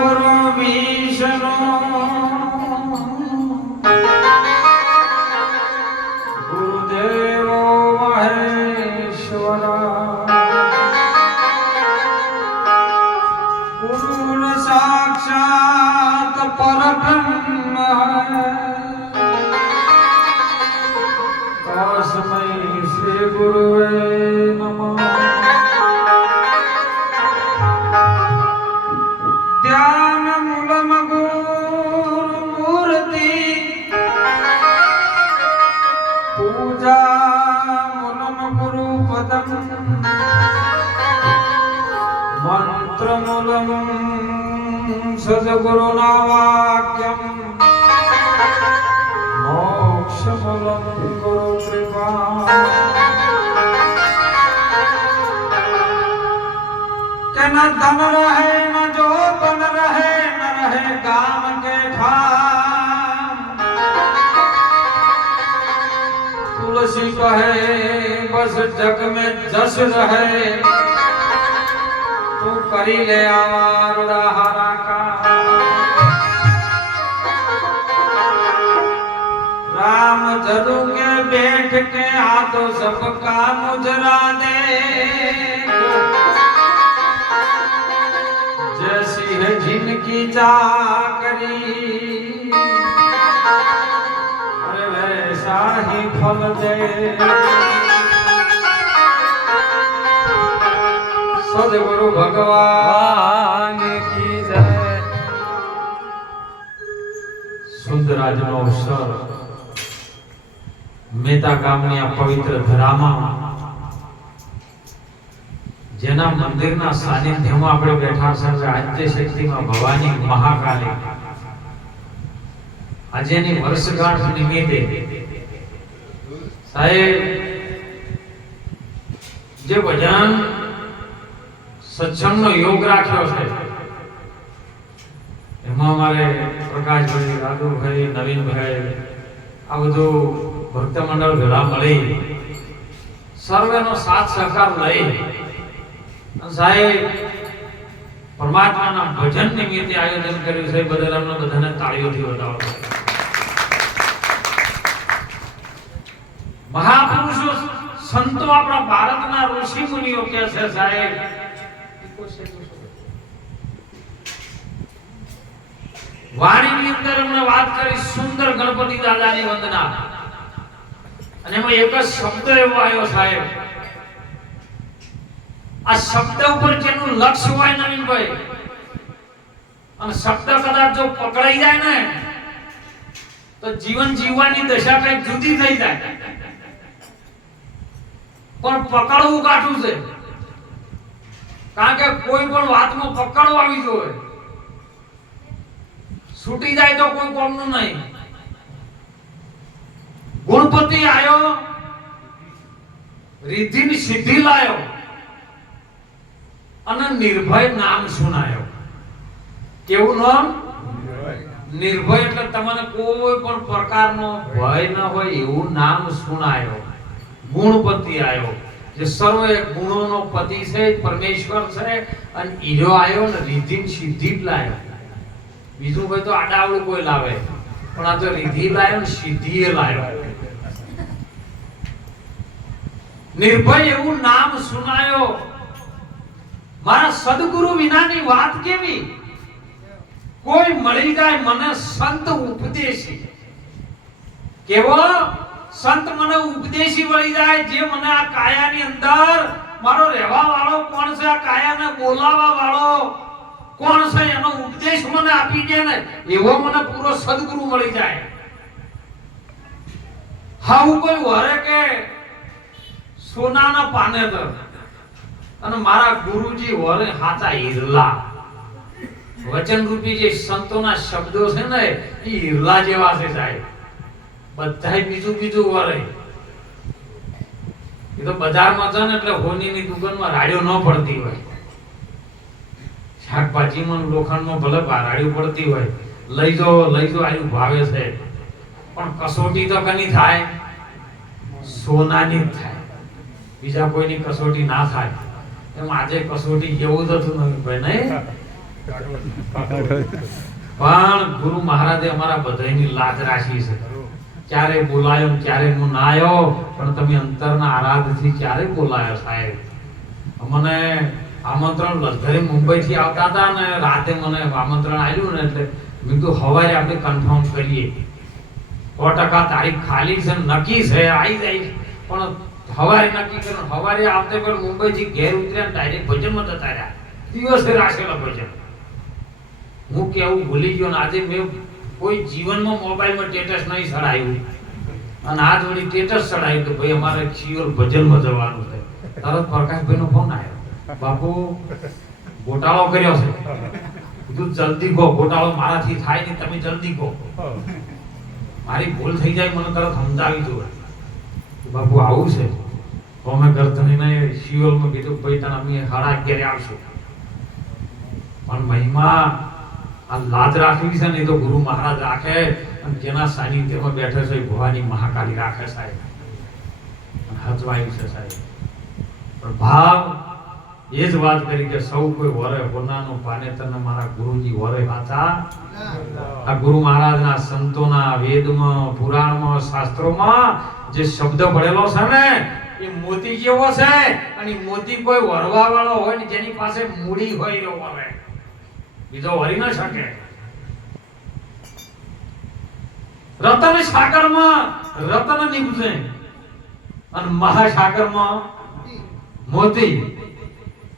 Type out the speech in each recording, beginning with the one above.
गुरु विष्णु गुरुदेव महेश्वरा गुरु साक्षात परब्रह्म तस्मै श्री गुरुवे नमः। ध्यान मूलम गुरु मूर्ति पूजा मूलम गुरु पदम मंत्र मूलम सद्गुरु वाक्यम मोक्ष मूलम गुरु कृपा। के न धन रहे न जो बन रहे न रहे काम के ठाम। तुलसी कहे बस जग में जस रहे तू करी ले आवारुड़ा हरा का। राम जदू के बैठ के हाथों सबका मुजरा दे जैसी है जिनकी चाकरी अरे वैसा ही फल दे। सद्गुरु भगवान की जय। સુંદરાજનો અવસર મેતા ગામની આ પવિત્ર ધરામાં જેના મંદિરના સાનિધ્યમાં આપણે બેઠા છે આદ્ય શક્તિમાં ભવાની મહાકાલી આજેની વર્ષગાંઠ નિમિત્તે સાહેબ જે ભજન સત્સંગનો યોગ રાખ્યો છે એમાં અમારે પ્રકાશભાઈ, રાઘુભાઈ, નવીનભાઈ આ બધું ભક્ત મંડળ ભેળા મળી સર્વેનો સાથ સહકાર લઈ સાહેબ પરમાત્માના ભજન નિમિત્તે આયોજન કર્યું છે બદલ અમને બધાને તાળીઓથી વધાવો। મહાપુરુષો સંતો આપણા ભારતના ઋષિ મુનિઓ કે છે સાહેબ વાણીની અંદર એમણે વાત કરી સુંદર ગણપતિ દાદાની વંદના અને એમાં એક જ શબ્દ એવો આવ્યો સાહેબ આ શબ્દ ઉપર જેનું લક્ષ્ય હોય નવીનભાઈ અને શબ્દ કદાચ જો પકડાઈ જાય ને તો જીવન જીવવાની દશા કઈ જુદી થઈ જાય પણ પકડવું કાઠું છે કારણ કે કોઈ પણ વાતમાં પકડવું આવી જોઈએ છૂટી જાય તો કોઈ કોમનું નહીં। ગુણપતિ આયો રિદ્ધિની સિદ્ધિ લાયો અને નિર્ભય નામ સુનાયો। કેવું નામ? નિર્ભય એટલે તમને કોઈ પણ પ્રકારનો ભય ન હોય એવું નામ સુનાયો। ગુણપતિ આયો જે સર્વ ગુણોનો પતિ છે પરમેશ્વર છે અને ઈરો આયો ને રિદ્ધિની સિદ્ધિ લાયો। બીજું કોઈ તો આડાવડું કોઈ લાવે પણ આ તો રિદ્ધિ લાયો ને સિદ્ધિ લાયો। નિર્ભય એવું નામ સુનાયો। મારા સદગુરુ વિનાની વાત કેવી કોઈ મળી જાય મને સંત ઉપદેશી। કેવો સંત મને ઉપદેશી મળી જાય જે મને આ કાયાની અંદર મારો રહેવા વાળો કોણ છે આ કાયાને બોલાવવા વાળો કોણ છે એનો ઉપદેશ મને આપી દે ને એવો મને પૂરો સદગુરુ મળી જાય। હાઉ કોઈ વરે કે સોનાના પાનેતર અને મારા ગુરુજી વરે હાચા હીરલા વચન રૂપી જે સંતોના શબ્દો છે ને એ હીરલા જેવા છે સાહેબ। બધાય બીજું બીજું વરે એ તો બજારમાં છે ને એટલે હોનીની દુકાનમાં રાડ્યો ન પડતી હોય શાકભાજીમાં લોખંડમાં ભલે રાડ્યું પડતી હોય લઈ જો આયુ ભાવે છે પણ કસોટી તો કની થાય સોનાની જ થાય બીજા કોઈની કસોટી ના થાય। એમ આજે કસોટી એવું જ હતું નવીનભાઈ નહીં પણ ગુરુ મહારાજે અમારા બધાની લાજ રાખી છે. ક્યારે બોલાયો ક્યારે હું ના આવ્યો, પણ તમે અંતરના આરાધથી ક્યારે બોલાયો સાહેબ. મને આમંત્રણ લશ્કરી મુંબઈ થી આવતા હતા ને રાતે મને આમંત્રણ આવ્યું ને એટલે મેં કીધું હવારે આપણે કન્ફર્મ કરીએ 100% તારીખ ખાલી છે, નક્કી છે, આવી જાય. પણ હવારે નક્કી કર્યું, હવારે આવતે પણ મુંબઈ થી ઘેર ઉતર્યા ડાયરેક્ટ ભજનમાં જતા રહ્યા. દિવસે રાખેલા ભજન હું કેવું ભૂલી ગયો ને આજે મેં કોઈ જીવનમાં મોબાઈલમાં સ્ટેટસ નહીં ચડાવ્યું અને આજ વળી સ્ટેટસ ચડાવ્યું કે ભાઈ અમારે શિયોર ભજનમાં જવાનું છે. તરત પ્રકાશભાઈ નો ફોન આવ્યો, બાપુ ગોટાળો કર્યો છે. કીધું જલ્દી કહો, ગોટાળો મારાથી થાય નહીં, તમે જલ્દી કહો, મારી ભૂલ થઈ જાય મને તરત સમજાવી દો. બાપુ આવું છે તો અમે ગરધણીને શિયોરમાં કીધું ભાઈ તને અમે 11:30 આવશું. પણ મહિમા આ લાજ રાખવી છે ને તો ગુરુ મહારાજ રાખે, અને જેના સાનિધ્યમાં બેઠે છે ભવાની મહાકાળી રાખે સાહેબ. હચવાયું છે સાહેબ. પણ ભાવ એ જ વાત કરી કે સૌ કોઈ વરે હોનાનો પાનેતરને મારા ગુરુજી વરે વાંચા. આ ગુરુ મહારાજના સંતોના વેદમાં પુરાણમાં શાસ્ત્રોમાં જે શબ્દ ભળેલો છે ને એ મોતી જેવો છે, અને મોતી કોઈ વરવા વાળો હોય ને જેની પાસે મૂડી હોય એવો વરે, બીજો વરી ન શકે. રતન સાગરમાં રતન નીપજે અને મહાસાગરમાં મોતી.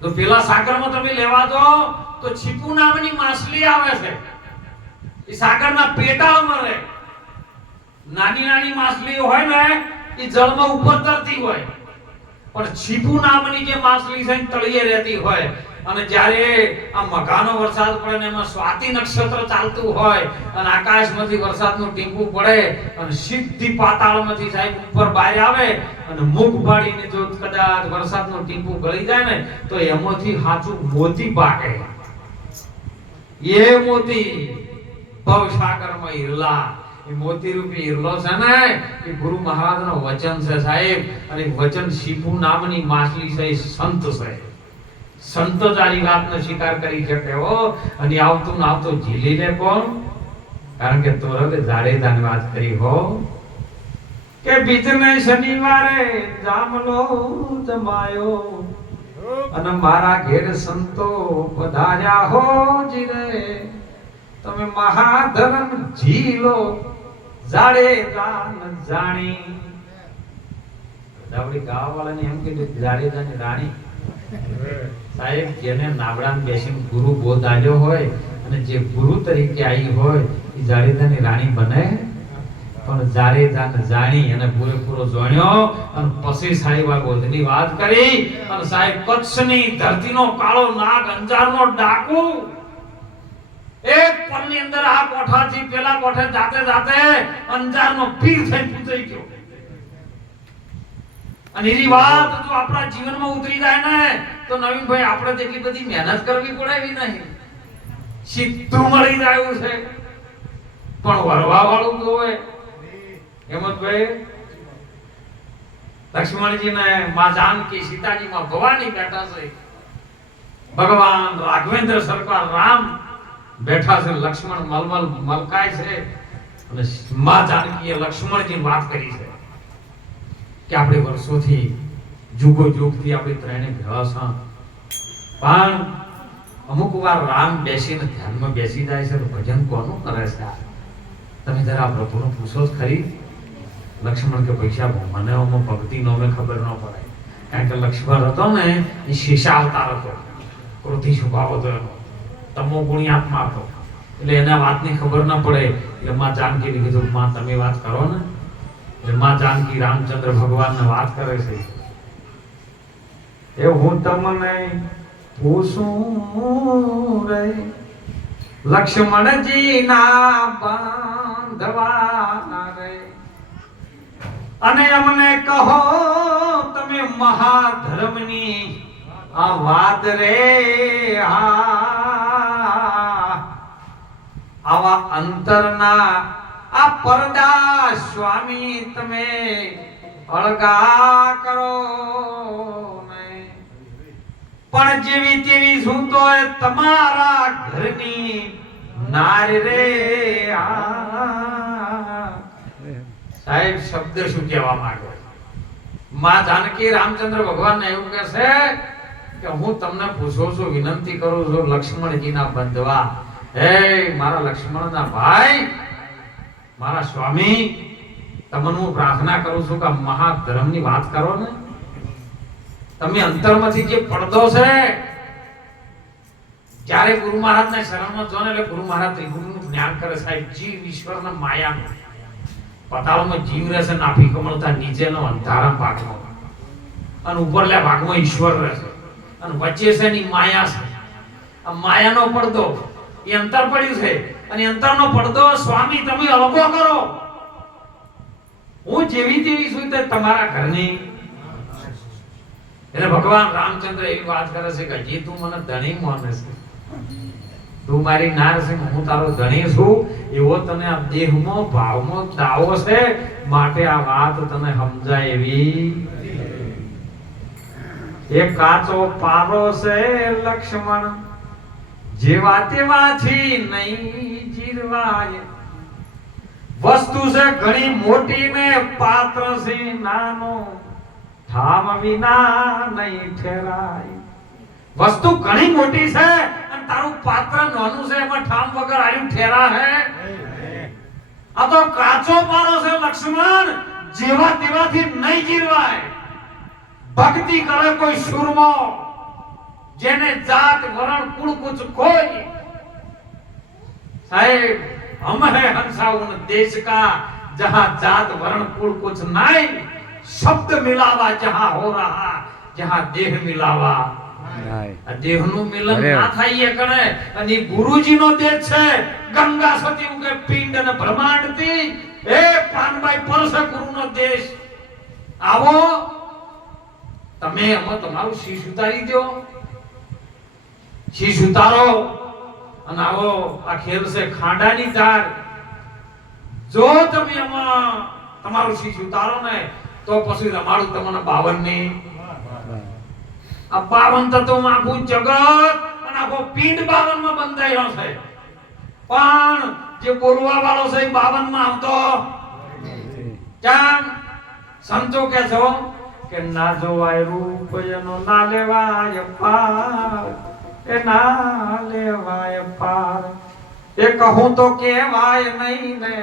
તો પેલા સાગરમાં તમે લેવા દો તો છીપુ નામની માછલી આવે છે, એ સાગરના પેટાળમાં રહે. નાની નાની માછલી હોય ને એ જળમાં ઉપર તરતી હોય, પણ છીપુ નામની જે માછલી છે તળિયે રહેતી હોય. અને જ્યારે આ મઘાનો વરસાદ પડે ને એમાં સ્વાતિ નક્ષત્ર ચાલતું હોય અને આકાશમાંથી વરસાદનું ટીપું પડે અને સીધી પાતાળમાંથી સાહેબ ઉપર બહાર આવે અને મુખ પાડીને જો કદાચ વરસાદનું ટીપું ગળી જાય ને તો એમાંથી સાચું મોતી પાકે. એ મોતી ભવસાગરમાં ઈરલા, એ મોતી રૂપી ઈરલો છે ને એ ગુરુ મહારાજનો વચન છે સાહેબ. અને વચન શીપુ નામની માછલી છે, એ સંત છે. સંતો જ આની વાતનો સ્વીકાર કરી શકે હો. અને આવતું ને આવતું ઝીલી લે કોણ? કારણ કે તોરલે જાડેજાની વાત કરી હો કે બીજને શનિવારે જામલો જમાયો અને મારા ઘેર સંતો પધાર્યા હો જીરે, તમે મહાધરમ ઝીલો જાડેજાન જાણી. આપણી ગાવાવાળાને એમ કીધું જાડેજાની રાણી સાહેબ. જેને નાવડામાં બેસીને ગુરુ બોધ આલ્યો હોય અને જે ગુરુ તરીકે આવી હોય એ જાડેજાની રાણી બને. પણ જાડેજાને જાણી અને પૂરેપૂરો જાણ્યો અને પછી સાહેબ આ બોધની વાત કરી. અને સાહેબ કચ્છની ધરતીનો કાળો નાગ, અંજારનો ડાકુ, એક પળની અંદર આ કોઠાથી પેલા કોઠે જાતે જાતે અંજારનો પીર થઈને પૂજાઈ ગયો. અને એની વાત જો આપણા જીવનમાં ઉતરી જાય ને તો નવીનભાઈ આપણે જેટલી બધી મહેનત કરવી પડે એવી નહીં, સીધું મળી જાય છે. પણ વરવા વાળું તો હોય હેમંતભાઈ. લક્ષ્મણજી ને માં જાનકી, સીતાજી માં ભવાની બેઠા છે, ભગવાન રાઘવેન્દ્ર સરકાર રામ બેઠા છે, લક્ષ્મણ મલમલ મલકાય છે. અને માં જાનકીએ લક્ષ્મણજીની વાત કરી છે કે આપણે વર્ષોથી જુગો જુગથી આપણે ત્રણે ભેળા છે, પણ અમુક વાર રામ બેસીને ધ્યાનમાં બેસી જાય છે તો ભજન કોનું કરે છે? તમે જરા પ્રભુને પૂછો ખરી. લક્ષ્મણ કે પૈસા મને ભક્તિનો અમે ખબર ન પડે, કારણ કે લક્ષ્મણ હતો ને એ શેષા અવતાર હતો, ક્રોધી સ્વભાવ હતો એનો, તમો ગુણી આત્મા હતો, એટલે એના વાતની ખબર ન પડે. એટલે માં જાનકીને કીધું માં તમે વાત કરો ને. એટલે માં જાનકી રામચંદ્ર ભગવાનને વાત કરે છે, એ હું તમને પૂછું રે લક્ષ્મણજી ના બાંધવા રે, અને અમને કહો તમે મહાધર્મની આ વાત રે. આવા અંતરના આ પરદા સ્વામી તમે અળગા કરો ને. પણ જેવી તેવી શું તો તમારા ઘરની નારી રે સાહેબ શબ્દ શું કહેવા માંગો? માં જાનકી રામચંદ્ર ભગવાનને એવું કહે છે કે હું તમને પૂછું છું, વિનંતી કરું છું લક્ષ્મણજીના બંધવા, હે મારા લક્ષ્મણના ભાઈ, મારા સ્વામી, તમને હું પ્રાર્થના કરું છું કે મહાધર્મની વાત કરો ને. તમે અંતરમાંથી જે પડદો છે, જ્યારે ગુરુ મહારાજના શરણમાં જો ને એટલે ગુરુ મહારાજ ત્રિગુણનું જ્ઞાન કરે સાહેબ. જીવ ઈશ્વરના માયાનું પતાળમાં જીવ રહેશે, નાભી કમળતા નીચેનો અંધારા ભાગમાં અને ઉપરલા ભાગમાં ઈશ્વર રહેશે અને વચ્ચે છે ની માયા છે. આ માયાનો પડદો એ અંતર પડ્યું છે અને અંતરનો પડદો સ્વામી તમે અલગો કરો. હું જેવી તેવી છું તે તમારા ઘરની. એટલે ભગવાન રામચંદ્ર એવી વાત કરે છે કે હજી તું મને ધણી માને છે, તું મારી નાર છે, હું તારો ધણી છું, એવો તને આ દેહમાં ભાવમાં દાવો છે, માટે આ વાત તને સમજાય એવી. એ કાચો પારો છે લક્ષ્મણ, જેવા તેવાથી નહીં જીરવાય. વસ્તુ છે ઘણી મોટી ને પાત્ર છે નાનો, ઠામ વિના નહીં ઠેરાય. વસ્તુ ઘણી મોટી છે અને તારું પાત્ર નાનું છે, એમાં ઠામ વગર આયુ ઠેરા હે. આ તો કાચો પારો છે લક્ષ્મણ, જેવા તેવાથી નહીં જીરવાય. ભક્તિ કરે કોઈ સુરમો, જેને જાત વરણ કુળ કુછ કોઈ. સાહેબ हम है हंसा उन देश का जहां जात वर्ण कुल कुछ नहीं, शब्द मिलावा जहां हो रहा, जहां देह मिलावा देह નું મિલન ના થાય એ કણે. અને ગુરુજી નો દેહ છે ગંગા સતી ઉકે પિંડ અને બ્રહ્માંડ થી. એ પાનભાઈ પરસે ગુરુ નો દેશ. આવો તમે અમે તમારું શીશ ઉતારી દો, શીશ ઉતારો અને આવો. આ ખેલ છે ખાંડાની ધાર. જો તમે એમાં તમારું શીશ ઉતારો ને તો પછી રમાડું તમને 52 ની. આ 52 તત્વ આખું જગત અને આખો પિંડ 52 માં બંધાયેલો છે, પણ જે બોલવા વાળો છે 52 માં આવતો કેમ? સંતો કે છો કે ના જોવાય રૂપ એનો ના લેવાય પાર, એ ના લેવાય પાર. એ કહું તો કેવાય નહીં ને,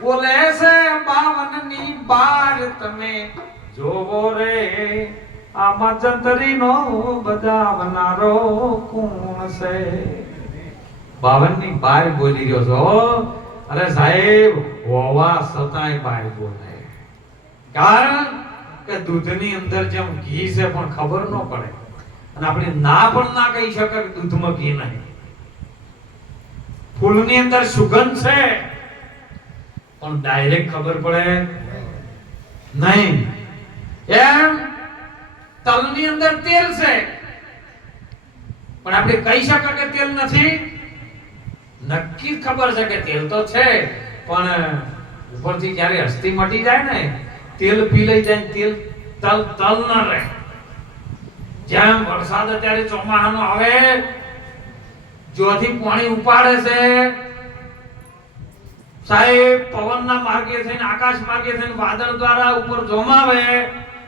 બોલે છે 52 ની બાર. તમે જોવો રે આમાં જંતરીનો બજાવનારો કોણ છે? 52 ની બાર બોલી રહ્યો છો. અરે સાહેબ હોવા છતાંય બાર બોલે. કારણ કે દૂધની અંદર જેમ ઘી છે પણ ખબર ન પડે, અને આપણે ના પણ ના કહી શકે કે દૂધમાં ઘી નહીં. ફૂલની અંદર સુગંધ છે પણ ડાયરેક્ટ ખબર પડે નહીં. એમ તલની અંદર તેલ છે પણ આપણે કહી શકે કે તેલ નથી. નક્કી ખબર છે કે તેલ તો છે, પણ ઉપરથી જ્યારે હસ્તી મટી જાય ને, તેલ પી લઈ જાય, તેલ તલ તલ ન રહે. જેમ વરસાદ અત્યારે ચોમાસાનો આવે, જોથી પાણી ઉપાડે છે સાહેબ, પવનના માર્ગે થઈને આકાશ માર્ગે થઈને વાદળ દ્વારા ઉપર જોમાવે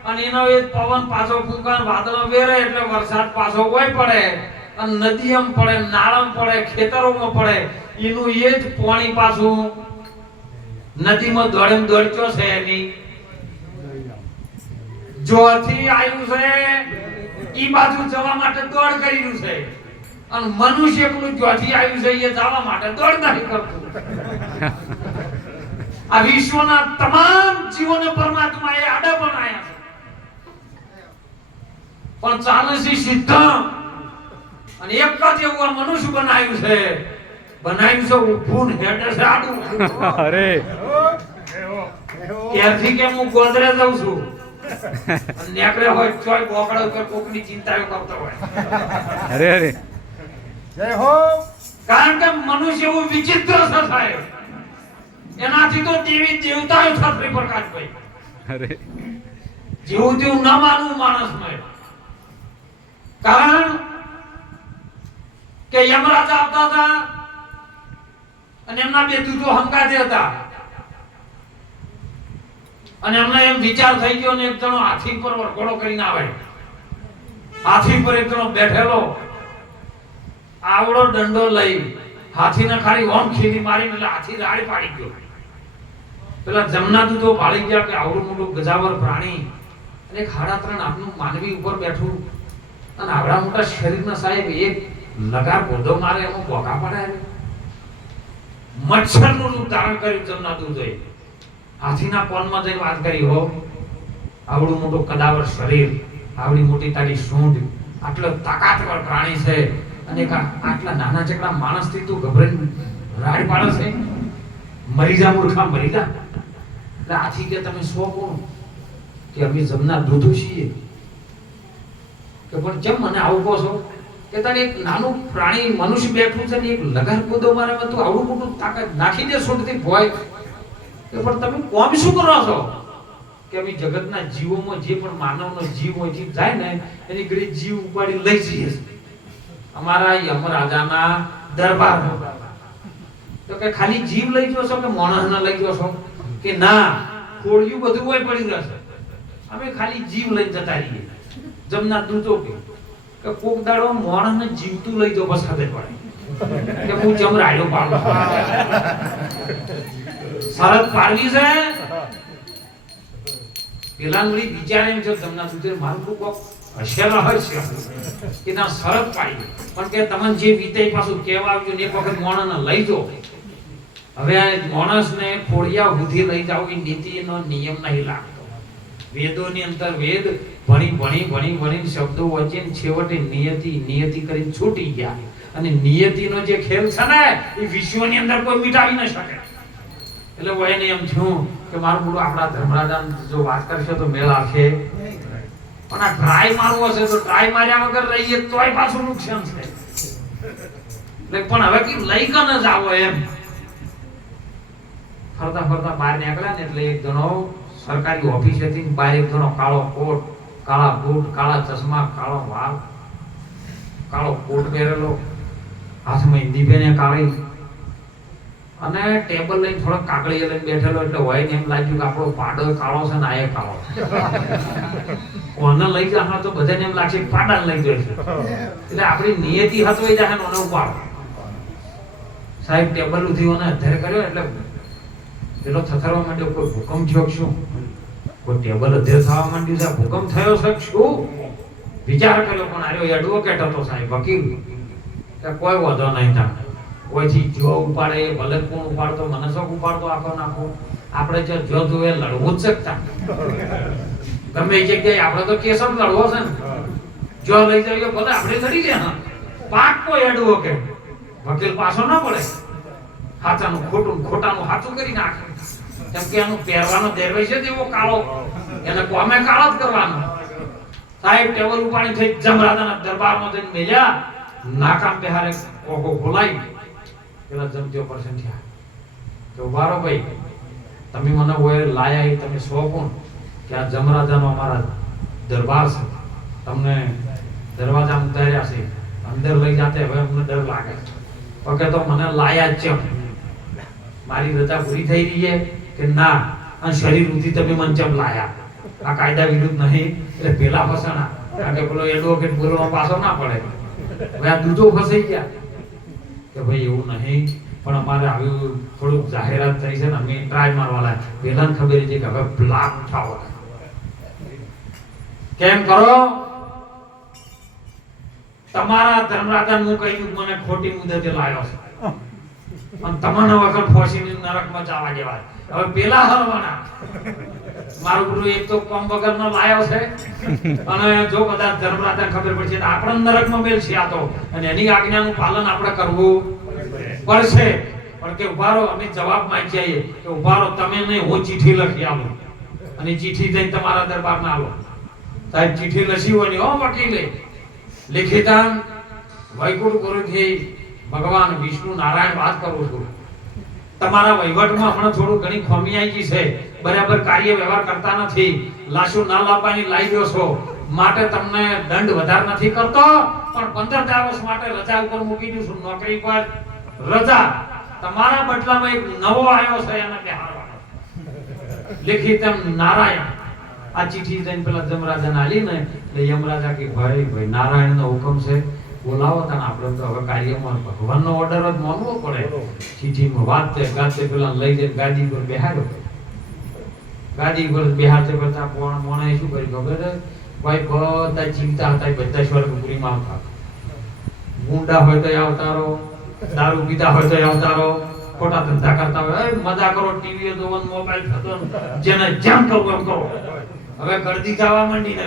અને એનો એ પવન પાછો ફૂંકાન વાદળો વેરે એટલે વરસાદ પાછો કોઈ પડે અને નદીમાં પડે, નાળામાં પડે, ખેતરોમાં પડે. એનું એ જ પાણી પાછું નદીમાં દોડેમ દોડચો છે એની જોથી આવ્યું છે ઈ બાજુ જવા માટે દોડ કર્યું છે, અને મનુષ્ય એકલું જોથી આવ્યું છે એ જવા માટે દોડ નથી કરતું. આ વિશ્વના તમામ જીવોને પરમાત્માએ આડા બનાવ્યા છે, પણ ચાલે છે સિદ્ધ. અને એક જ એવું આ મનુષ્ય બનાવ્યું છે ઊભું હેડે છે આડું. અરે ત્યારથી કે હું ગોદરે જાઉં છું નેકળે હોય ચોય બોકડા ઉપર કોકની ચિંતા કરતો હોય. અરે અરે જય હો. કારણ કે મનુષ્ય એવું વિચિત્ર થાય, એનાથી તો દેવી દેવતાઓ છત્રી પ્રકાશભાઈ. અરે જેવું તેવું ના માનવું માણસમાં. કારણ કે યમરાજ આવતા હતા અને એમના બે દૂતો હંકાતે હતા અને એમને એમ વિચાર થઈ ગયો ને એક જણો હાથી પર વરઘોડો કરીને આવે, હાથી પર એક જણો બેઠેલો આવડો દંડો લઈ હાથીને ખાલી ઓમ ખીલી મારીને એટલે હાથી રાડી પાડી ગયો. પેલા જમના દૂતો ભાળી ગયા કે આવડું મોટું ગજાવર પ્રાણી અને એક 3.5 હાથનું માનવી ઉપર બેઠું અને આવડા મોટા શરીરના સાહેબ એક લગાર બોધો મારે એમાં બોકા પડાય. મચ્છરનું રૂપ ધારણ કર્યું જમના દૂતોએ. હાથીના કોનમાં જઈને વાત કરી, હો આવડું મોટું કદાવર શરીર, આવડી મોટી તારી સૂંઢ, આટલો તાકાતવર પ્રાણી છે અને આટલા નાના ચકડા માણસથી તું ગભરાઈને રાડ પાડે છે? મરી જા મૂર્ખા, મરી જા. એટલે હાથી કે તમે સો કોણ? કે અમે જમના દૂધો છીએ. કે પણ કેમ મને આવું કહો છો? કે તારે એક નાનું પ્રાણી મનુષ્ય બેઠું છે ને એક લગાર કૂદો મારે તું આવડું મોટું તાકાત નાખી દે સૂંઢથી ભોય. કે પણ તમે કોમ શું કરો છો? કે અમે જગતના જીવોમાં જે પણ માનવનો જીવ હોય જીવ જાય ને એની ઘડી જીવ ઉપાડી લઈ જઈએ અમારા યમરાજાના દરબારમાં. તો કે ખાલી જીવ લઈ ગયો છો કે માણસને લઈ ગયો છો? કે ના, ખોડિયું બધું હોય પડી રહેશે, અમે ખાલી જીવ લઈને જતા રહીએ. જમના દૂતો કે કોક દાડો માણસને જીવતું લઈ જાવ બસ ખબર પડે કે હું જમ રાડ્યો પાડું. શરત પાડવી છે. પેલા વળી વિચારે એમ છે જમના દૂતે મારું કોક હશેલા હોય છે કે ના શરત પાડી પણ કે તમને જે વીતે પાછું કહેવા આવ્યું ને એક વખત માણસને લઈ જાઓ. હવે માણસને ખોડિયા સુધી લઈ જાવ એ નીતિનો નિયમ નહીં લાગતો. વેદોની અંદર વેદ ભણી શબ્દો વચ્ચે છેવટે નિયતિ કરીને છૂટી ગયા અને નિયતિનો જે ખેલ છે ને એ વિશ્વની અંદર કોઈ મિટાવી ન શકે. એટલે વયને એમ થયું કે મારું બોલું આપણા ધર્મરાજા જો વાત કરશે તો મેળ આવશે પણ આ ટ્રાય મારવો છે તો ટ્રાય માર્યા વગર રહીએ તોય પાછું નુકસાન છે. એટલે પણ હવે કે લઈ કને જ આવો એમ. ફરતા બહાર નીકળ્યા ને એટલે એક જણો સરકારી ઓફિસ હતી, બહાર એક જણો કાળો કોટ, કાળા બૂટ, કાળા ચશ્મા, કાળો વાળ, કાળો કોટ પહેરેલો, હાથમાં હિન્દી પેને કાળી અને ટેબલ લઈને થોડો કાગળી લઈને બેઠેલો. એટલે હોય ને એમ લાગ્યું કે આપણો પાડો કાળો છે ને આ કાળો. કોને લઈ જાય તો બધાને એમ લાગશે પાડાને લઈ જાય છે. એટલે આપણી નિયતિ હતવાઈ જાય ને ઓને ઉપાડો. સાહેબ ટેબલ ઉધી ઓને અધ્ધર કર્યો એટલે પેલો થથરવા માંડ્યો. કોઈ ભૂકંપ થયો શું? કોઈ ટેબલ અધ્ધર થવા માંડ્યું છે? ભૂકંપ થયો છે શું? વિચાર કર્યો પણ આર્યો એડવોકેટ હતો સાહેબ, વકીલ. કે કોઈ વાંધો નહીં થાય, કોઈથી જો ઉપાડે ભલે કોણ ઉપાડતો, મને શોખ ઉપાડતો આખો નાખો, આપણે જો જોઈએ લડવું જ શકતા ગમે એ જગ્યાએ. આપણે તો કેસ જ લડવો છે ને. જો લઈ જાય ભલે આપણે લડી ગયા, પાકો એડવોકેટ. વકીલ પાછો ના પડે, સાચાનું ખોટું, ખોટાનું સાચું કરી નાખે. કેમ કે એનું પહેરવાનો દેરવેશ છે એવો કાળો, એને કોમે કાળો જ કરવાનો. સાહેબ ટેબલ ઉપાડી થઈ જમરાજાના દરબારમાં જઈને મેલ્યા. નાકામ પહેરે ઓહો બોલાઈ પેલા જમત્યો પર્સન થયા કે ઉભારો ભાઈ, તમે મને ઓય લાયા એ તમે સો કોણ? કે આ જમરાજાનો અમારા દરબાર છે, તમને દરવાજા ઉતાર્યા છે, અંદર લઈ જાતે હવે અમને ડર લાગે છે. કે તો મને લાયા જ છે, મારી રજા પૂરી થઈ રહી છે કે ના, અને શરીર સુધી તમે મને ચમ લાયા? આ કાયદા વિરુદ્ધ નહીં. એટલે પેલા ફસાણા, કારણ કે પેલો એડવોકેટ બોલવા પાછો ના પડે. હવે આ દૂધો ફસાઈ ગયા કે ભાઈ એવું નહીં, પણ અમારે આવ્યું થોડુંક જાહેરાત થઈ છે ને અમે ટ્રાય મારવા લાયા. પેલા ખબર છે કે હવે બ્લાક થાવ કેમ કરો? તમારા ધર્મરાજા હું કહ્યું મને ખોટી મુદતે લાવ્યો છે અને તમને વખત ફોસીને નરકમાં જવા દેવાય. હવે પેલા હરવાના મારું ગુરુ એક તો કમ વગરનો લાયો છે અને જો બધા ધર્મરાજાને ખબર પડશે તો આપણે નરકમાં મેલ છે આ તો, અને એની આજ્ઞાનું પાલન આપણે કરવું પડશે. પણ કે ઉભારો, અમે જવાબ માંગી આવીએ કે ઉભારો તમે નહીં, હું ચિઠ્ઠી લખી આવું અને ચિઠ્ઠી જઈને તમારા દરબારમાં આવો. સાહેબ ચિઠ્ઠી લખી હોય ને હો વકીલે લિખિતાન વૈકુંઠ ગુરુથી ભગવાન વિષ્ણુ નારાયણ વાત કરું છું. તમારા વહીવટમાં હમણાં થોડું ઘણી ખોમી આવી ગઈ છે, બરાબર કાર્ય વ્યવહાર કરતા નથી, લાશો ના લાવવાની લાવી દો છો, માટે તમને દંડ વધારે નથી કરતો, પણ 15 દિવસ માટે રજા ઉપર મૂકી દઉં છું. નોકરી પર રજા, તમારા બદલામાં એક નવો આવ્યો છે, એને બેહારવાનો. લેખિત નારાયણ. આ ચિઠ્ઠી જઈને પેલા જમરાજાને આલી ને, એટલે યમરાજા કે ભાઈ નારાયણનો હુકમ છે, બોલાવો તને. આપણે તો હવે કાર્યમાં ભગવાનનો ઓર્ડર જ માનવો પડે. ચિઠ્ઠીમાં વાતે ગાતે પેલા લઈ જઈને ગાદી પર બેહાર્યો. ગાદી પર બેહારતે કરતા મોણે શું કર્યું ખબર છે? ભાઈ બધા ચિંતા હતા, બધા સ્વર્ગપુરીમાં આવતા. ગુંડા હોય તો આવતારો, દારૂ પીતા હોય તો આવતારો, ખોટા ધંધા કરતા હોય મજા કરો, ટીવી જોવો, મોબાઈલ થતો, જેને જેમ કરવું એમ કરો. હવે ગરદી જવા માંડી ને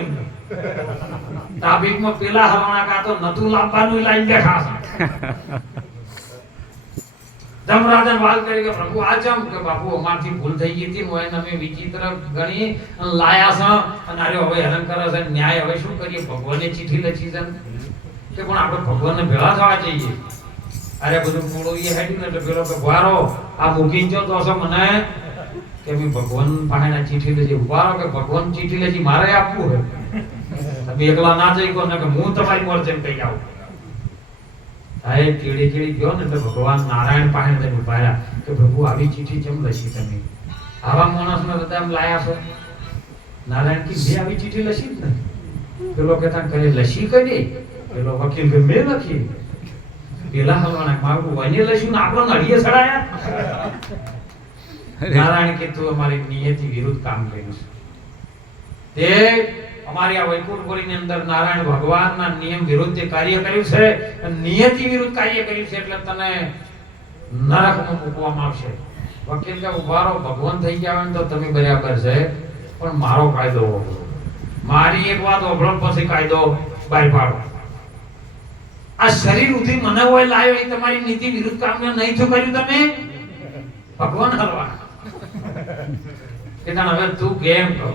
ટ્રાફિકમાં પેલા હરવાના કા તો નતું લાવવાનું લાઈન બેઠા છે. ધર્મરાજન વાત કરી કે પ્રભુ આ ચમ કે બાપુ અમારથી ભૂલ થઈ ગઈ હતી, હું એને અમે વિચિત્ર ગણી અને લાયા છે, અને આરે હવે હેરાન કરે છે. ન્યાય હવે શું કરીએ? ભગવાને ચિઠ્ઠી લખી છે કે પણ આપણે ભગવાનને ભેળા થવા જઈએ. અરે બધું મૂળોઈએ હેડ્યું ને એટલે પેલો કે વારો આ મૂકીને જો તો હશે મને કે મેં ભગવાન પાસે ચિઠ્ઠી લેજી. ઉભારો કે ભગવાન ચિઠ્ઠી લેજી મારે આપવું હોય, તમે એકલા ના જઈ કહો ને કે હું તમારી મોર જેમ કહી આવું. સાહેબ ચીડી ગયો ને એટલે ભગવાન નારાયણ પાસે જઈને ઉભા રહ્યા કે પ્રભુ આવી ચિઠ્ઠી કેમ લખી તમે? આવા માણસને બધા એમ લાયા છો? નારાયણ કી મેં આવી ચિઠ્ઠી લખી જ ને. પેલો કહેતા કરે લખી કરી, પેલો વકીલ કે મેં લખી. પેલા હલવાના મારું વને લખ્યું ને આપણને અડીએ ચડાયા. નારાયણ કે તું અમારી નિયતિ વિરુદ્ધ કામ કર્યું છે. તે અમારી આ વૈકુંઠપુરીની અંદર નારાયણ ભગવાનના નિયમ વિરુદ્ધ કાર્ય કર્યું છે, નિયતિ વિરુદ્ધ કાર્ય કર્યું છે, એટલે તને નરકમાં મૂકવામાં આવશે. વકીલ કે ઉભારો, ભગવાન થઈ ગયા હોય તો તમે બરાબર છે, પણ મારો કાયદો હોવો. મારી એક વાત ઓભળો પછી કાયદો બહાર પાડો. આ શરીર ઉધી મને હોય લાયો એ તમારી નીતિ વિરુદ્ધ કામ નહીં થયું કર્યું તમે? ભગવાન હલવા કે હવે તું કેમ કહો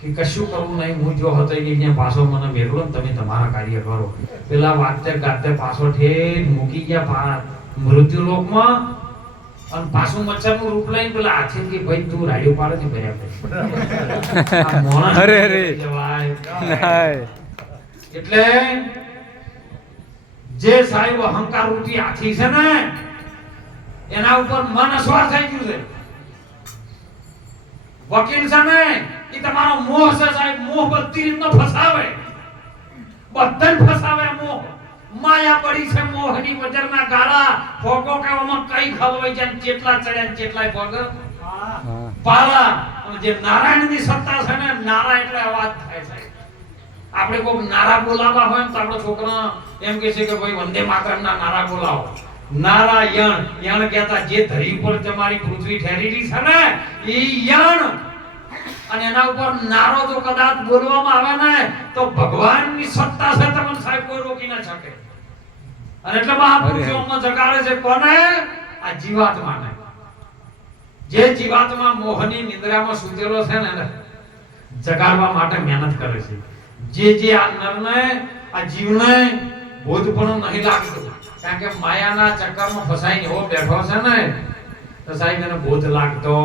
કે કશું કરવું નહીં, હું જો હતો અહીંયા પાછો મને મેળવો ને તમે તમારા કાર્ય કરો. પેલા વાતે ગાતે પાછો ઠેર મૂકી ગયા મૃત્યુલોકમાં, અને પાછું મચ્છરનું રૂપ લઈને પેલા હાથે કે ભાઈ તું રાડ્યો પાડે છે બરાબર. અરે એટલે જે સાહેબ અહંકાર રૂપી હાથી છે ને એના ઉપર મન અસવાર થઈ ગયું છે. વકીલ છે ને એ તમારો મોહ છે સાહેબ. મોહ બધી રીતનો ફસાવે, બધાને ફસાવે મોહ. માયા પડી છે મોહની વજરના ગાળા. ફોગો કહેવામાં કઈ ખલવાઈ જાય, કેટલા ચડ્યા કેટલાય ફોગ પાલા. અને જે નારાયણની સત્તા છે ને, નારા એટલે અવાજ થાય છે. આપણે કોક નારા બોલાવવા હોય તો આપણો છોકરા એમ કહે છે કે ભાઈ વંદે માતરમના નારા બોલાવો. નારાયણ યણ કહેતા જે ધરી ઉપર તમારી પૃથ્વી ઠેરેલી છે ને એ યણ. અને એના ઉપર નારો જો કદાચ બોલવામાં આવે ને તો ભગવાનની સત્તા છે, તમને સાહેબ કોઈ રોકી ના શકે. અને એટલે મહાપુરુષોમાં જગાડે છે કોને? આ જીવાત્માને. જે જીવાત્મા મોહની નિંદ્રામાં સૂતેલો છે ને જગાડવા માટે મહેનત કરે છે. જે આ નરને આ જીવને બોધપણું નહીં લાગતું, કારણ કે માયાના ચક્કરમાં ફસાઈને એવો બેઠો છે ને તો સાહેબ એને બોધ લાગતો.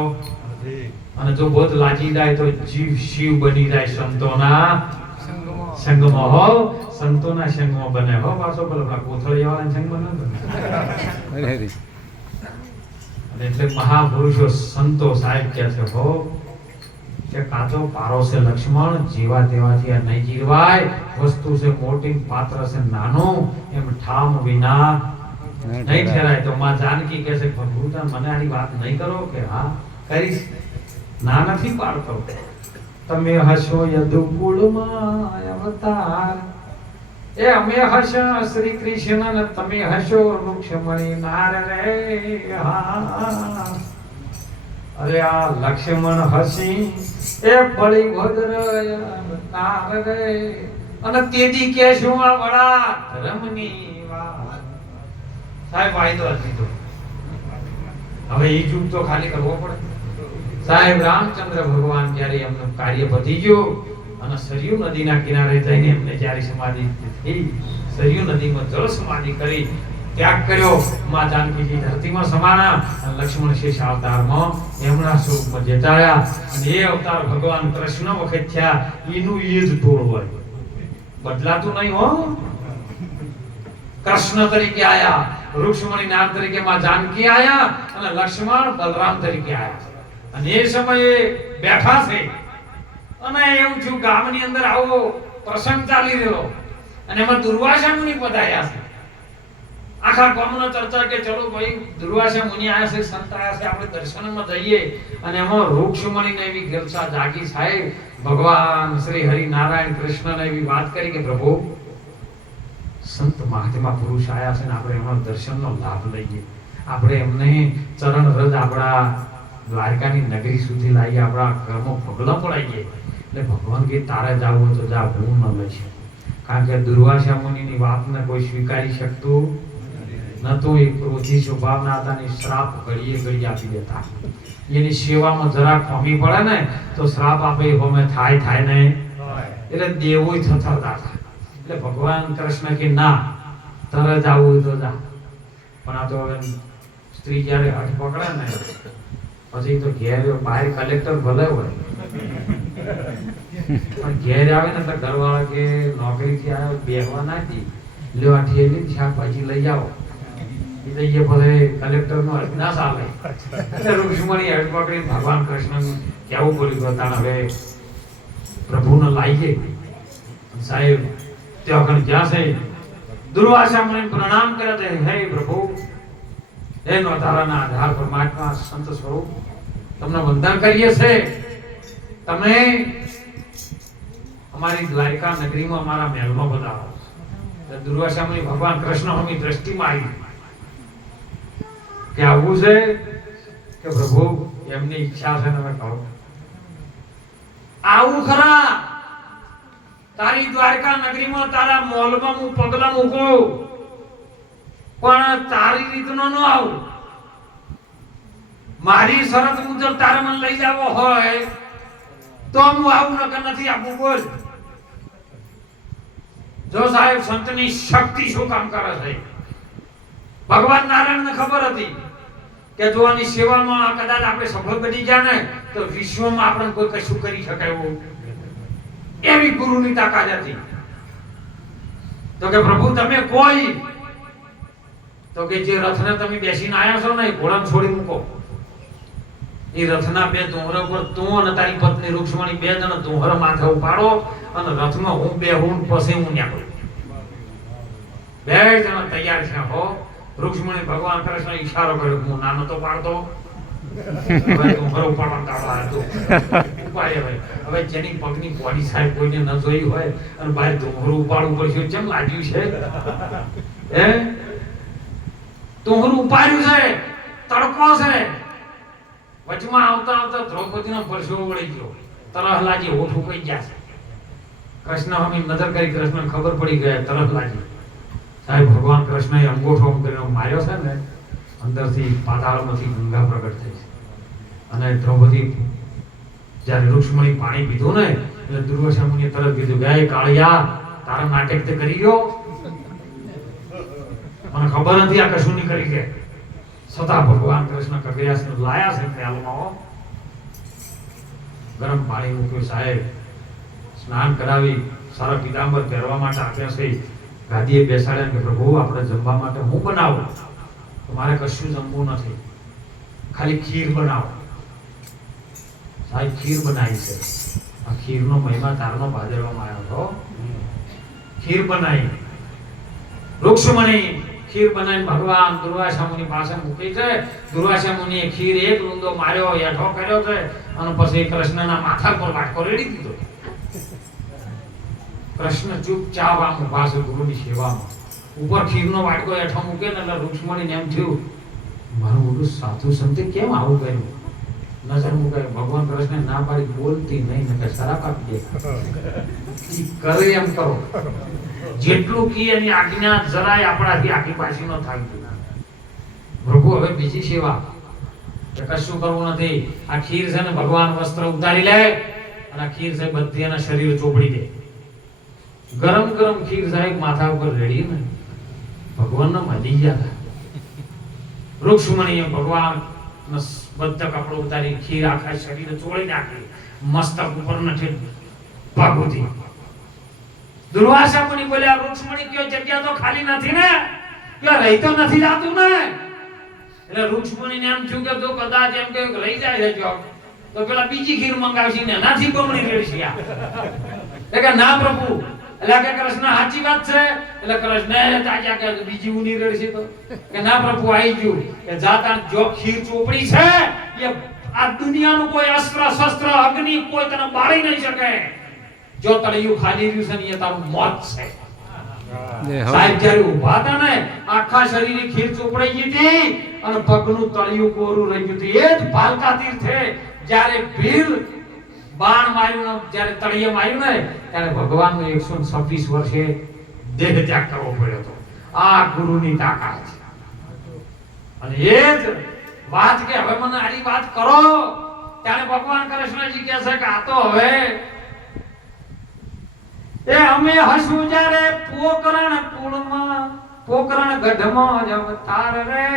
અને જો બોધ લાગી જાય તો જીવ શિવ બની જાય સંતોના સંગમાં. હો સંતોના સંગમાં બને. હો પાછો બોલો કોથળિયાવાળાના સંગમાં ન બને. એટલે મહાપુરુષો સંતો સાહેબ કહે છે હો કે કાચો પારો છે લક્ષ્મણ, જીવા તેવાથી આ નહીં જીવાય. વસ્તુ છે મોટી, પાત્ર છે નાનું, એમ ઠામ વિના નહીં ઠેરાય. તો માં જાનકી કહે છે પ્રભુ મને આની વાત નહીં કરો કે હા કરીશ, ના નથી પાડતો. તમે હશો યદુકુળમાં અવતાર, એ અમે હશો શ્રી કૃષ્ણ ને તમે હશો રૂક્ષમણી નાર રે. હા અરે આ લક્ષ્મણ હસી એ બળી ભદ્ર નાર રે. અને તેદી કે શું આ વડા ધર્મની વાત. સાહેબ વાયદો હતો. હવે એ યુગ તો ખાલી કરવો પડે. સાહેબ રામચંદ્ર ભગવાન જ્યારે એમનું કાર્ય પતી ગયું અને સરયુ નદીના કિનારે જઈને એમને જ્યારે સમાધિ થઈ, સરયુ નદીમાં જળ સમાધિ કરી ત્યાગ કર્યો. માં જાનકીજી ધરતીમાં સમાણા અને લક્ષ્મણ શેષ અવતારમાં એમના સ્વરૂપમાં જતાયા. અને એ અવતાર ભગવાન કૃષ્ણ વખત થયા. એનું એ જ ટોળ હોય, બદલાતું નહીં હો. કૃષ્ણ તરીકે આયા, રુક્ષ્મણી નામ તરીકે માં જાનકી આયા અને લક્ષ્મણ બલરામ તરીકે આયા. અને એ સમયે બેઠા છે અને એવું થયું ગામની અંદર આવો પ્રસંગ ચાલી રહ્યો અને એમાં દુર્વાસા મુનિ પધાર્યા છે. આખા ગામનો ચર્ચા કે ચલો ભાઈ દુર્વાસા મુનિ આયા છે, સંત આયા છે, આપણે દર્શનમાં જઈએ. અને એમાં રુક્ષ્મણીને એવી ગેરસા જાગી સાહેબ, ભગવાન શ્રી હરિ નારાયણ કૃષ્ણને એવી વાત કરી કે પ્રભુ સંત મહાત્મા પુરુષ આયા છે ને આપણે એમના દર્શનનો લાભ લઈએ. આપણે એમને ચરણ રજ આપણા દ્વારકાની નગરી સુધી લાવીએ, આપણા ઘરમાં પગલાં પડાવીએ. એટલે ભગવાન કે તારે જાવું તો જા, હું ન લઈશ. કારણ કે દુર્વાસા મુનિની વાતને કોઈ સ્વીકારી શકતું નતું. એ ક્રોધી સ્વભાવના હતા ને શ્રાપ ઘડીએ ઘડી આપી દેતા. એની સેવામાં જરા ખોમી પડે ને તો શ્રાપ આપે હોમે થાય ને એટલે દેવોય થતા હતા. એટલે ભગવાન કૃષ્ણ કે ના, તારે જાવું તો જા. પણ આ તો હવે સ્ત્રી જ્યારે હાથ પકડે ને પછી તો ઘેર બહાર કલેક્ટર ભલે હોય પણ ઘેર આવે ને તો ઘરવાળા કે નોકરીથી આવ્યો બેહવા નાખી લ્યો આ ઠેલી શાકભાજી લઈ આવો. એ લઈએ ભલે કલેક્ટરનો અજ્ઞાસ આવે. એટલે રુક્ષ્મણી હાથ પકડી ભગવાન કૃષ્ણ કેવું બોલ્યું હતા હવે પ્રભુને લાવીએ. સાહેબ ત્યાં આગળ જ્યાં છે દુર્વાસા મુનિ પ્રણામ કરે છે, હે પ્રભુ હે નોતારાના આધાર પરમાત્મા સંત સ્વરૂપ તમને વંદન કરીએ છે. તમે અમારી દ્વારકા નગરીમાં અમારા મહેલમાં પધારો. દુર્વાસા મુનિ ભગવાન કૃષ્ણ હમી દ્રષ્ટિમાં આવી કે આવું છે કે પ્રભુ એમની ઈચ્છા છે તમે કહો. આવું ખરા તારી દ્વારકા નગરીમાં તારા મોલમાં હું પગલા મૂકું પણ તારી રીતનો ન આવું. મારી શરત મુજબ તારે મને લઈ જાવો હોય તો હું આવું નકર નથી આપું. બોલ. જો સાહેબ સંતની શક્તિ શું કામ કરે છે. ભગવાન નારાયણને ખબર હતી કે જો આની સેવામાં કદાચ આપણે સફળ બની ગયા ને તો વિશ્વમાં આપણે કોઈ કશું કરી શકે એવું એવી ગુરુની તાકાત હતી. તો કે પ્રભુ તમે કોઈ તો કે જે રથને તમે બેસીને આયા છો ને એ ઘોડાને છોડી મૂકો. એ રથના બે દોહરા પર તું અને તારી પત્ની રુક્ષ્મણી બે જણ દોહરા માથે ઉપાડો અને રથમાં હું બે હું પછી હું નીકળું. બે જણ તૈયાર છે હો. રુક્ષ્મણી ભગવાન કૃષ્ણ ઈશારો કર્યો, હું નાનો તો પાડતો હવે દોહરો ઉપાડવાનું તાળા હતો ઉપાડે. હવે જેની પગની બોડી સાહેબ કોઈને ન જોઈ હોય અને બહાર દોહરું ઉપાડવું પડશે કેમ લાગ્યું છે હે. દોહરું ઉપાડ્યું છે, તડકો છે. વચમાં આવતા આવતા દ્રૌપદીનો પરસેવો વળી ગયો, તરહ લાગી, હોઠ ઉકળી ગયા છે. કૃષ્ણ હમી નજર કરી, કૃષ્ણને ખબર પડી ગયા તરહ લાગી. સાહેબ ભગવાન કૃષ્ણએ અંગૂઠો કરીને માર્યો છે ને અંદરથી પાતાળમાંથી ગંગા પ્રગટ થઈ છે. અને દ્રૌપદી જ્યારે રુક્ષ્મણી પાણી પીધું ને એટલે દુર્વાસા મુનિએ તરત કીધું કે કાળિયા તારા નાટક તે કરી ગયો, મને ખબર નથી આ કશું નહીં કરી કે. છતાં ભગવાન કૃષ્ણ કગિયાસને લાયા છે પ્યાલામાં ગરમ પાણી મૂક્યું. સાહેબ સ્નાન કરાવી સારા પીતાંબર પહેરવા માટે આપ્યા છે. ગાદીએ બેસાડ્યા કે પ્રભુ આપણે જમવા માટે હું બનાવું તો મારે કશું જમવું નથી, ખાલી ખીર બનાવો. સાહેબ ખીર બનાવી છે. આ ખીરનો મહિમા તારનો ભાદરવામાં આવ્યો હતો. ખીર બનાવી રુક્ષ્મણી ખીર બનાવીને ભગવાન દુર્વાસા મુનિ પાસે મૂકી છે. દુર્વાસા મુનિએ ખીર એક રૂંદો માર્યો, હેઠો કર્યો છે અને પછી કૃષ્ણના માથા પર વાટકો રેડી દીધો. કૃષ્ણ ચૂપચાપ આમ ઉભા છે ગુરુની સેવામાં. ઉપર ખીરનો વાટકો હેઠો મૂકે ને એટલે રુક્ષ્મણીને એમ થયું મારું મોટું સાધુ સંતે કેમ આવું કર્યું. નજર મૂકે ભગવાન કૃષ્ણ ના પાડી બોલતી નહીં ને શરાબ આપી દે. કરે એમ કરો જેટલું કી એની આજ્ઞા જરાય આપણાથી આખી પાછી ન થાય. પ્રભુ હવે બીજી સેવા કે કશું કરવું નથી. આ ખીર છે ને ભગવાન વસ્ત્ર ઉતારી લે અને આ ખીર છે બધી એના શરીર ચોપડી દે. ગરમ ગરમ ખીર સાહેબ માથા ઉપર રેડી ને ભગવાનને મળી ગયા. રુક્ષ્મણીએ ભગવાન બધા કપડો ઉતારી ખીર આખા શરીર ચોળી નાખી, મસ્તક ઉપર નથી ભાગુતી. દુર્વાસા મુનિ બોલ્યા, રુક્ષ્મણી કયો જગ્યા તો ખાલી નથી ને, કે રહી તો નથી જાતું ને? એટલે રુક્ષ્મણીને એમ થયું કે તો કદાચ એમ કે રહી જાય છે તો પેલા બીજી ખીર મંગાવશી ને નાથી બમણી રેડશી આ. એટલે કે ના પ્રભુ, એટલે કે કૃષ્ણ સાચી વાત છે. એટલે કૃષ્ણ તાજા કે બીજી ઉની રેડશી તો કે ના પ્રભુ આવી ગયું કે જાતા જો ખીર ચોપડી છે એ આ દુનિયાનું કોઈ અસ્ત્ર શસ્ત્ર અગ્નિ કોઈ તને બાળી નહીં શકે. જો તળિયું ખાલી રહ્યું છે ને એ તારું મોત છે. સાહેબ જ્યારે ઊભા હતા ને આખા શરીરે ખીર ચોપડાઈ ગઈ હતી અને પગનું તળિયું કોરું રહી ગયું હતું. એ જ ભાલકા તીર્થે જ્યારે ભીલ બાણ માર્યું ને જ્યારે તળિયે માર્યું ને ત્યારે ભગવાનનો 126 વર્ષે દેહ ત્યાગ કરવો પડ્યો હતો. આ ગુરુની તાકાત છે. અને એ જ વાત કે હવે મને આની વાત કરો ત્યારે ભગવાન કૃષ્ણજી કહે છે કે આ તો હવે એ અમે હસું જ્યારે પોકરણ કુળમાં પોકરણ ગઢમાં જ અવતાર રે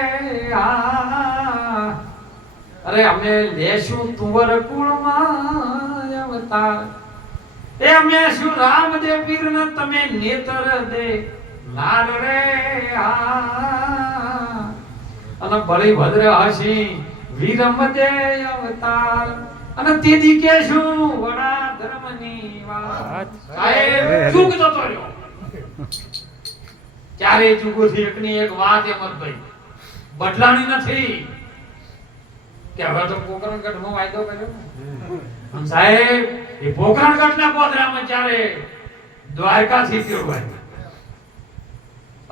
અરે અમે લેશું તુવર કુળમાં અવતાર. એ અમે શું રામદેવ વીરને તમે નેત્ર દે લાલ રે અને બળીભદ્ર હસી વીરમ દે અવતાર. અને તેદી કે શું વડા ધર્મની વાત. સાહેબ ચૂક જતો રહ્યો. ચારે જુગોથી એકની એક વાત હેમંતભાઈ બદલાણી નથી કે હવે તો પોકરણગઢમાં વાયદો કર્યો અને સાહેબ એ પોકરણગઢના પોદરામાં ચારે દ્વારકાથી થયો ભાઈ.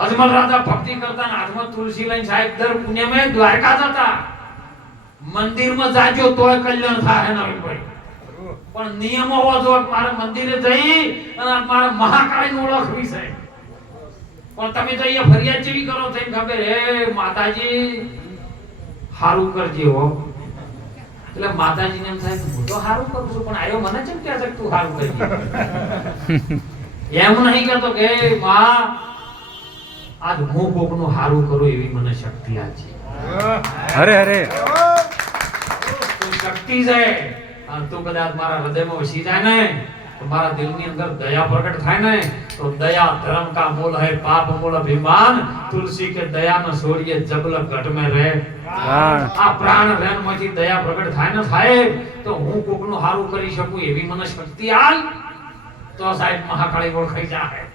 અજમલ રાજા ભક્તિ કરતા હાથમાં તુલસી લઈને સાહેબ દર પુણ્યમાં દ્વારકા જતા. મંદિરમાં જાજો તોય કલ્યાણ થાય નવીનભાઈ. પણ નિયમો હોવો જોઈએ મારે મંદિરે જઈ અને મારે મહાકાળીને ઓળખવી છે. પણ તમે તો અહીંયા ફરિયાદ જેવી કરો છે ખબર હે માતાજી હારું કરજે હો. એટલે માતાજીને એમ થાય હું તો હારું કરું છું પણ આયો મને કેમ કહે છે તું હારું કરજે. એમ નહીં કહેતો કે માં આજ હું કોકનું હારું કરું એવી મને શક્તિ આ છે. અરે અરે શક્તિ છે અને તું કદાચ મારા હૃદયમાં વસી જાય ને તો મારા દિલની અંદર દયા પ્રગટ થાય ને તો દયા ધર્મ કા મૂલ है पाप मूल अभिमान तुलसी के दया न छोड़िए जबल घट में रहे. આ પ્રાણ રેન માંથી દયા પ્રગટ થાય ને સાહેબ તો હું કોકનું હારું કરી શકું એવી મને શક્તિ આલ તો સાહેબ મહાકાળી ઓળખાઈ જાય.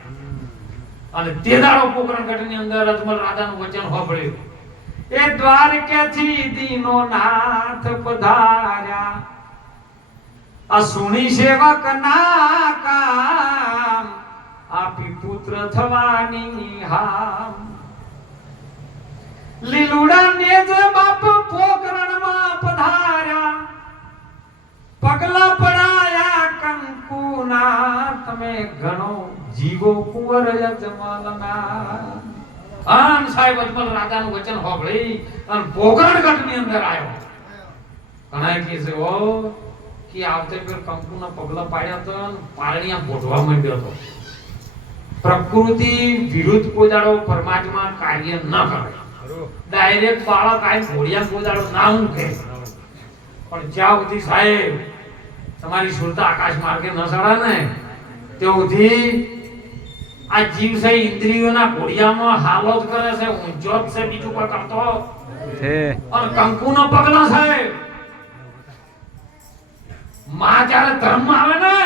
અને તે દાડો પોકરણગઢની અંદર અજમલ રાજાનું વચન સાંભળ્યું. એ દ્વારકેથી દીનો નાથ પધાર્યા આ સુણી સેવક ના કામ આપી પુત્ર થવાની હામ. લીલુડા ને જ બાપ પોકરણમાં પધાર્યા પગલા પડાયા કંકુના તમે ઘણો જીવો કુંવર અજમલના. આમ સાહેબ અજમલ રાજાનું વચન સાંભળી અને પોકરણગઢની અંદર આવ્યો. ઘણા કહે છે ઓ કે આવતે પેલ કંકુના પગલા પાડ્યા તો પારણિયા બોધવા માંડ્યો હતો. પ્રકૃતિ વિરુદ્ધ કોઈ દાડો પરમાત્મા કાર્ય ન કરે. ડાયરેક્ટ બાળક આય ઘોડિયા કોઈ દાડો ના મૂકે. પણ જ્યાં સુધી સાહેબ તમારી સુરતા આકાશ માર્ગે ન સડા ને ત્યાં સુધી આ જીવ છે ઇન્દ્રિયોના ઘોડિયામાં હાલો જ કરે છે ઊંચો જ છે બીજું કોઈ કરતો છે. અને કંકુના પગલા સાહેબ માં જ્યારે ધર્મ આવે ને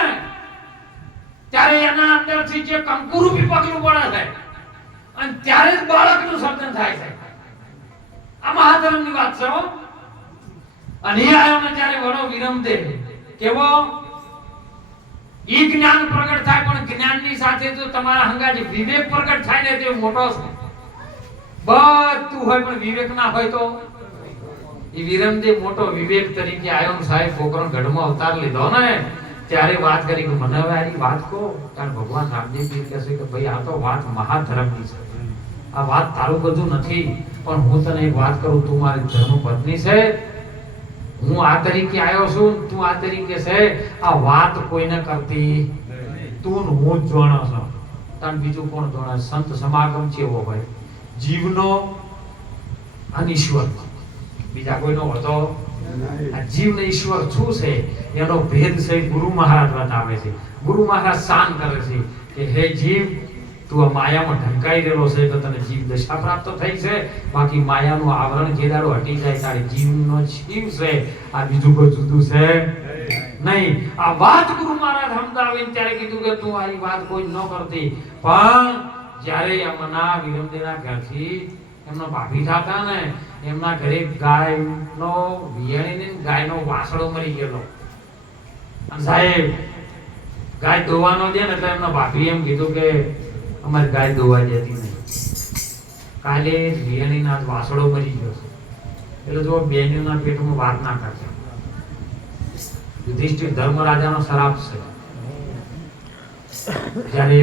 ત્યારે એના અંદરથી જે કંકુરૂપી પગલું પડે છે અને ત્યારે જ બાળકનું સર્જન થાય છે. આ મહાધર્મની વાત છે હો. અને એ આયો ને ત્યારે વડો વિરમદેવ કેવો ઈ જ્ઞાન પ્રગટ થાય પણ જ્ઞાનની સાથે જો તમારા હંગા જે વિવેક પ્રગટ થાય ને તે મોટો છે. બધું હોય પણ વિવેક ના હોય તો ઈ વિરમદેવ મોટો વિવેક તરીકે આયો ને સાહેબ પોકરણગઢમાં અવતાર લીધો ને ત્યારે વાત કરી કે મને હવે આની વાત કહો. કારણ ભગવાન રામદેવજી કહે છે કે ભાઈ આ તો વાત મહાધર્મની છે. આ વાત તારું બધું નથી પણ હું તને એક વાત કરું તું મારી ધર્મ પત્ની છે. હું આ તરીકે આવ્યો છું તું આ તરીકે છે. આ વાત કોઈને કરતી તું હું જ જોણો છો તને બીજું કોણ જોણે. સંત સમાગમ છે એવો હોય જીવનો અને ઈશ્વરનો, બીજા કોઈનો હોતો આ જીવ ને ઈશ્વર શું છે એનો ભેદ છે ગુરુ મહારાજ બતાવે છે. ગુરુ મહારાજ શાન કરે છે કે હે જીવ, તું આ માયામાં ઢંકાઈ રહેલો છે તો તને જીવ દશા પ્રાપ્ત થઈ છે, બાકી માયાનું આવરણ જે દાડો હટી જાય તારે જીવનો જીવ છે, આ બીજું કોઈ જુદું છે નહીં. આ વાત ગુરુ મહારાજ સમજાવીને ત્યારે કીધું કે તું આ વાત કોઈ ન કરતી, પણ જ્યારે અમના વિરમદેના ઘરથી એમનો ભાભી થતા ને એમના ઘરે ગાયનો વિયાણીને ગાયનો વાસળો મરી ગયેલો, અને સાહેબ ગાય દોવાનો દે ને એટલે એમના ભાભી એમ કીધું કે અમારી ગાય દોવા દેતી નહીં, કાલે વિયાણીના વાસળો મરી ગયો છે, એટલે જો બેનીના પેટમાં વાત ના કરશે. યુધિષ્ઠિર ધર્મરાજાનો શ્રાપ છે. જ્યારે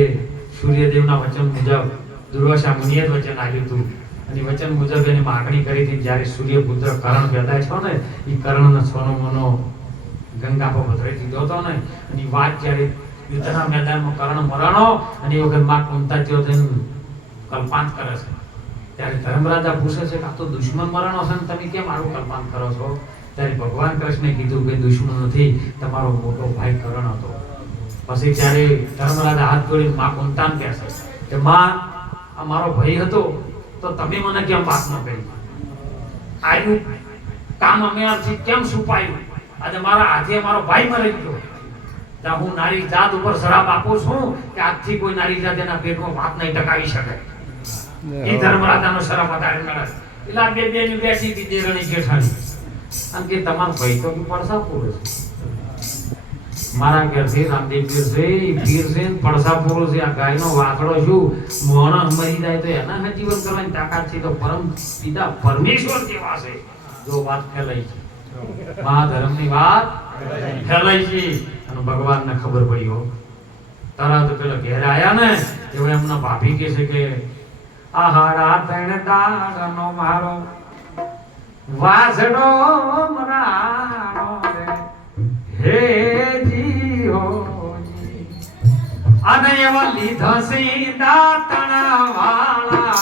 સૂર્યદેવના વચન મુજબ દુર્વાસા મુનિએ વચન આપ્યું હતું અને વચન મુજબ એની માગણી કરી હતી, જ્યારે સૂર્યપુત્ર કર્ણ પેદા થયો ને એ કર્ણનો સોનો મોનો ગંગા પર પધરાઈ દીધો હતો ને, અને વાત જ્યારે યુદ્ધના મેદાનમાં કર્ણ મરણો અને એ વખત માં કુંતા થયો તેનું કલ્પાંત કરે છે, ત્યારે ધર્મરાજા પૂછે છે કે આ તો દુશ્મન મરણો છે ને તમે કેમ આવું કલ્પાંત કરો છો? ત્યારે ભગવાન કૃષ્ણે કીધું કે દુશ્મન નથી, તમારો મોટો ભાઈ કર્ણ હતો. પછી ત્યારે ધર્મરાજા હાથ જોડીને માં કુંતાને કહે છે કે માં, આ મારો ભાઈ હતો તો તમે મને કેમ વાત ન કરી? આયું કામ અમે આથી કેમ છુપાયું? આજે મારા હાથે મારો ભાઈ મરી ગયો, ત્યાં હું નારી જાત ઉપર શ્રાપ આપું છું કે આજથી કોઈ નારી જાત એના પેટમાં વાત નહીં ટકાવી શકે. એ ધર્મરાજાનો શ્રાપ વધારે મળે. એટલે આ બે ની બેસી હતી દેરણી જેઠાણી, અને કે તમારો ભાઈ તો પડસા પૂરો છે, મારા ઘરથી રામદેવ પીર છે, પીર છે, પડસા પૂરો છે, આ ગાયનો વાસળો શું મોણા મરી જાય તો એના જીવન કરવાની તાકાત છે, તો પરમ પિતા પરમેશ્વર જેવા છે. જો વાત ફેલાઈ છે, મહાધર્મની વાત ફેલાઈ છે, અને ભગવાનને ખબર પડી હો. તરત પેલા ઘેર આયા ને એવો એમના ભાભી કહે છે કે આ હાડા ત્રણ દાડનો મારો વાસડો મરાણો રે હે જીઓ જી, અને એવા લીધા સી દાતણા વાળા